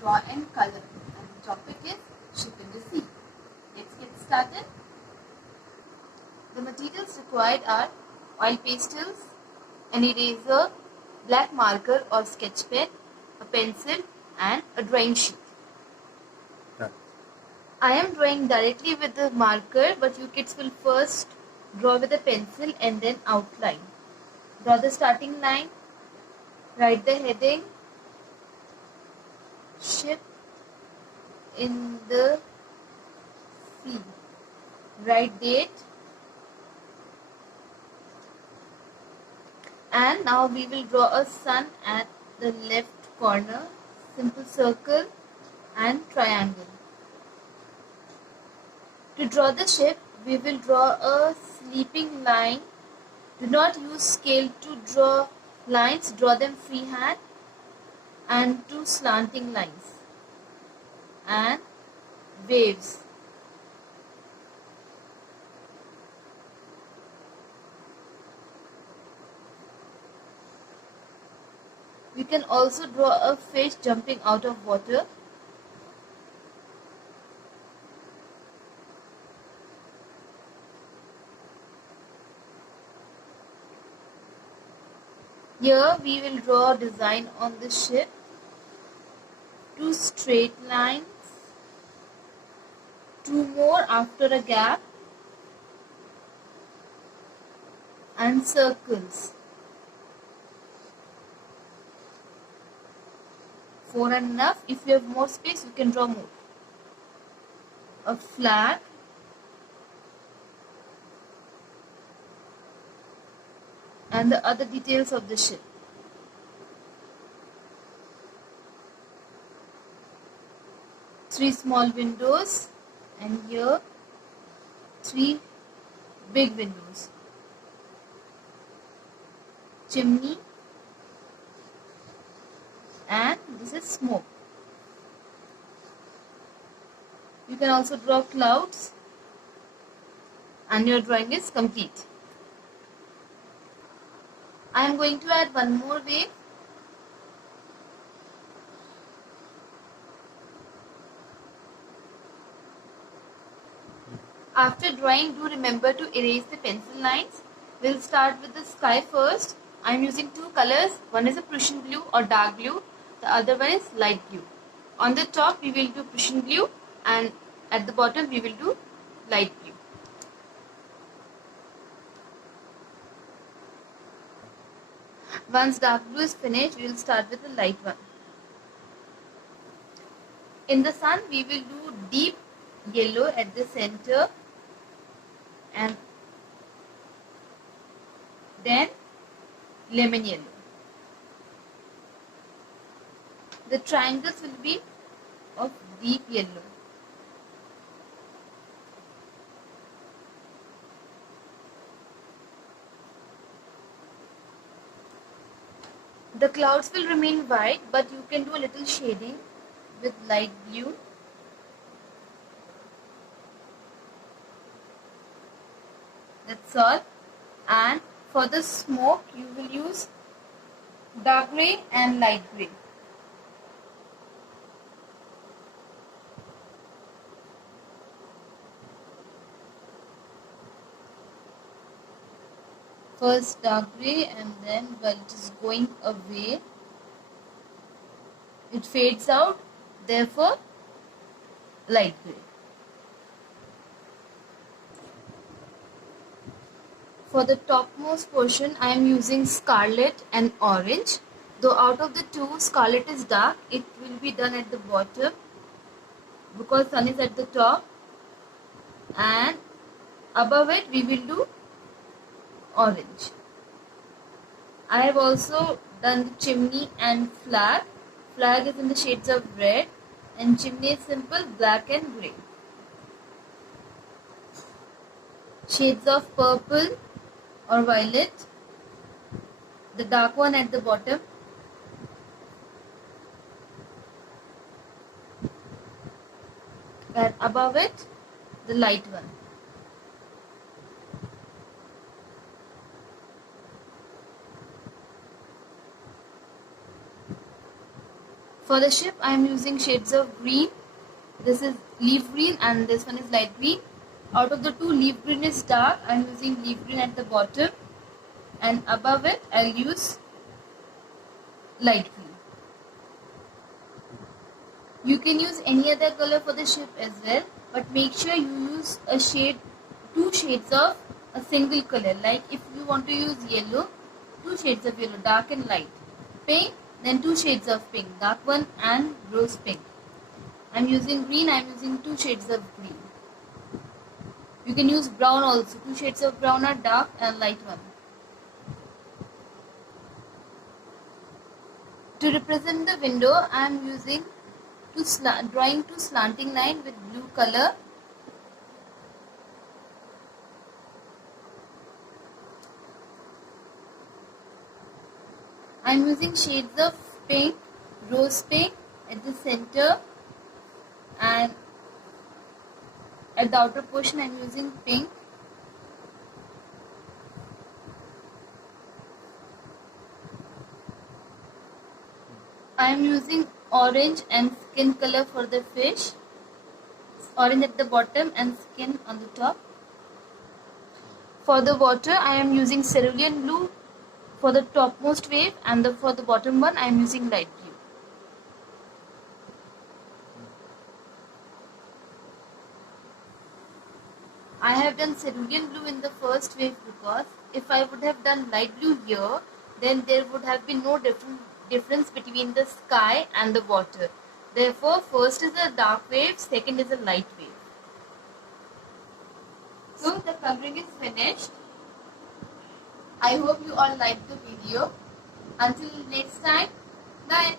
draw and color, and the topic is Ship in the Sea. Let's get started. The materials required are oil pastels, an eraser, black marker or sketch pen, a pencil and a drawing sheet. I am drawing directly with the marker, but you kids will first draw with a pencil and then outline. Draw the starting line, write the heading, Ship in the Sea, write date, and now we will draw a sun at the left corner, simple circle and triangle. To draw the ship, we will draw a sleeping line. Do not use scale to draw lines, draw them freehand, and two slanting lines and waves. We can also draw a fish jumping out of water. Here we will draw a design on the ship, two straight lines, two more after a gap, and circles. 4 are enough. If you have more space, you can draw more. A flag, and the other details of the ship. Three small windows, and here 3 big windows. Chimney, and this is smoke. You can also draw clouds, and your drawing is complete. I am going to add one more wave. After drawing, do remember to erase the pencil lines. We'll start with the sky first. I am using two colors. One is a Prussian blue or dark blue. The other one is light blue. On the top we will do Prussian blue, and at the bottom we will do light blue. Once dark blue is finished, we will start with the light one. In the sun, we will do deep yellow at the center, and then lemon yellow. The triangles will be of deep yellow. The clouds will remain white, but you can do a little shading with light blue. That's all. And for the smoke, you will use dark grey and light grey. First dark grey, and then while it is going away, it fades out, therefore light grey. For the topmost portion, I am using scarlet and orange. Though out of the two, scarlet is dark, it will be done at the bottom because sun is at the top, and above it we will do orange. I have also done the chimney and flag. Flag is in the shades of red, and chimney is simple black and grey. Shades of purple or violet, the dark one at the bottom, and above it the light one. For the ship, I am using shades of green. This is leaf green and this one is light green. Out of the two, leaf green is dark. I am using leaf green at the bottom, and above it I'll use light green. You can use any other color for the ship as well, but make sure you use two shades of a single color. Like if you want to use yellow, two shades of yellow, dark and light. Pink, then two shades of pink, dark one and rose pink. I'm using green, I'm using two shades of green. You can use brown also, two shades of brown are dark and light one. To represent the window, I am using drawing two slanting line with blue color. I am using shades of pink, rose pink at the center, and at the outer portion I am using pink. I am using orange and skin color for the fish. Orange at the bottom and skin on the top. For the water, I am using cerulean blue for the topmost wave, and for the bottom one I am using light blue. I have done cerulean blue in the first wave because if I would have done light blue here, then there would have been no difference between the sky and the water. Therefore, first is a dark wave, second is a light wave. So the coloring is finished. I hope you all liked the video. Until next time, bye.